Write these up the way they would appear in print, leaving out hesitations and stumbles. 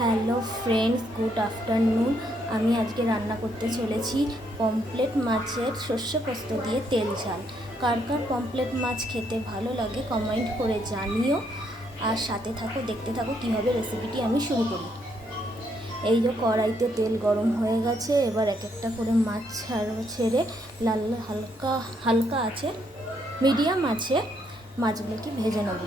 Hello friends, good afternoon. আমি আজকে রান্না করতে চলেছি পমফ্রেট মাছের সর্ষে পোস্ত দিয়ে তেল ঝাল। কার কার পমফ্রেট মাছ খেতে ভালো লাগে কমেন্ট করে জানিও। আর সাথে থাকো, দেখতে থাকো কীভাবে রেসিপিটি আমি শুরু করি। এই যে কড়াইতে তেল গরম হয়ে গেছে, এবার এক একটা করে মাছ ছেড়ে লাল হালকা হালকা আছে, মিডিয়াম আছে, মাছগুলোকে ভেজে নেব।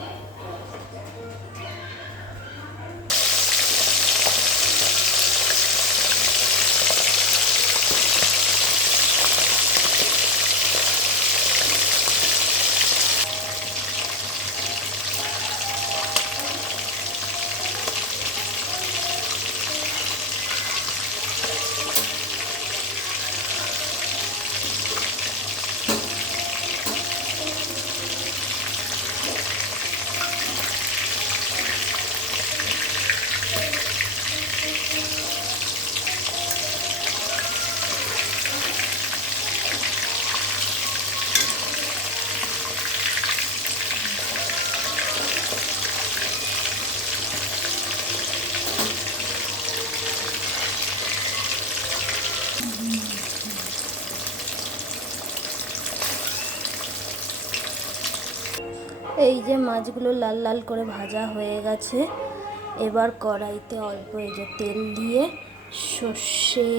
এই যে মাছগুলো লাল লাল করে ভাজা হয়ে গেছে। এবার কড়াইতে অল্প এই যে তেল দিয়ে সর্ষে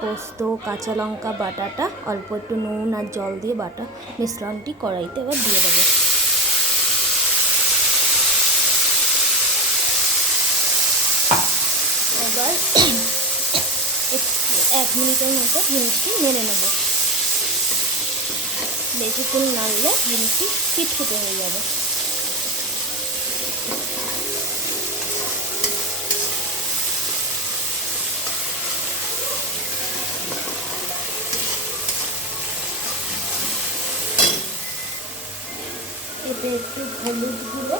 পোস্ত কাঁচা লঙ্কা বাটাটা, অল্প একটু নুন আর জল দিয়ে বাটা মিশ্রণটি কড়াইতে এবার দিয়ে দেবো। এবার 1 মিনিটের মতো জিনিসটি নেড়ে নেব। বেশিক্ষণ নাড়লে জিনিসটি ছিটফুটে হয়ে যাবে। এতে একটু হলুদ গুঁড়ো,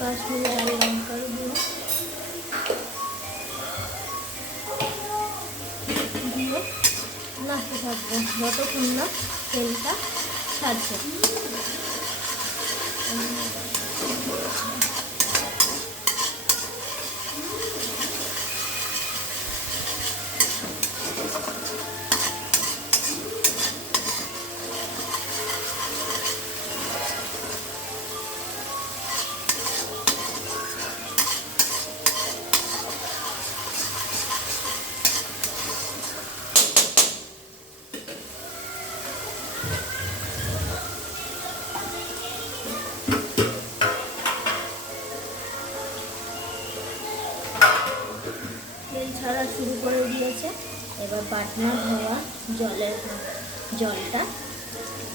কাশ্মীরি লাল লঙ্কার গুঁড়ো দিয়ে নাড়তে থাকবো যতক্ষণ না তেলটা ছাড়ছে। তেল ছাড়া শুরু করে দিয়েছে। এবার বাটনা ধোয়া জলটা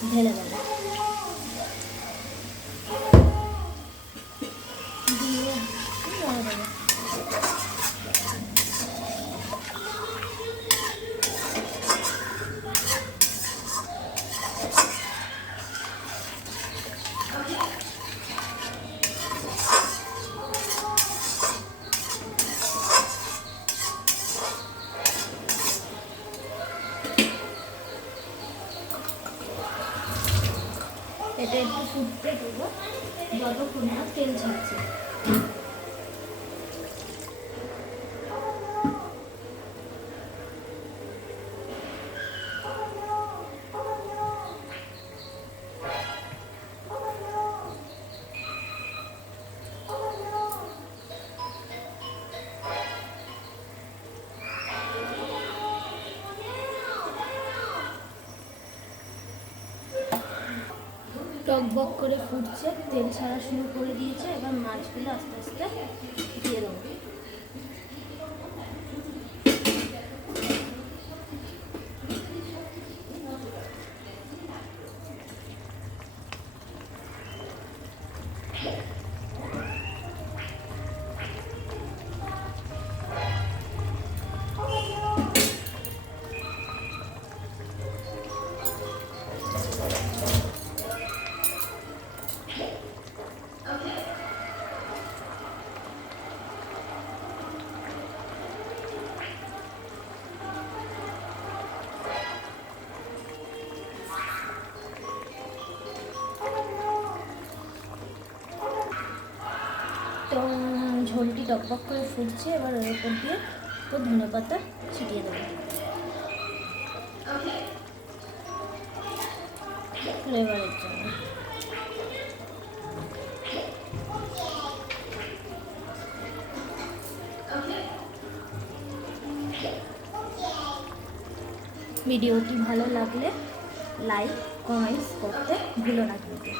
ঢেলে দেবো। দিয়ে দেবো। এটা একটু ফুটতে দেবো যতক্ষণ না তেল ছাড়ছে। টকবক করে ফুটছে, তেল ছাড়া শুরু করে দিয়েছে। এবার মাছগুলো আস্তে আস্তে দিয়ে দেবো। তো ঝোলটি টকবক করে ফুটছে, এবার ওর উপর দিয়ে তো ধনেপাতা ছিটিয়ে দেবো ফ্লেভারের জন্য। ভিডিওটি ভালো লাগলে লাইক কমেন্টস করতে ভুলো না কিন্তু।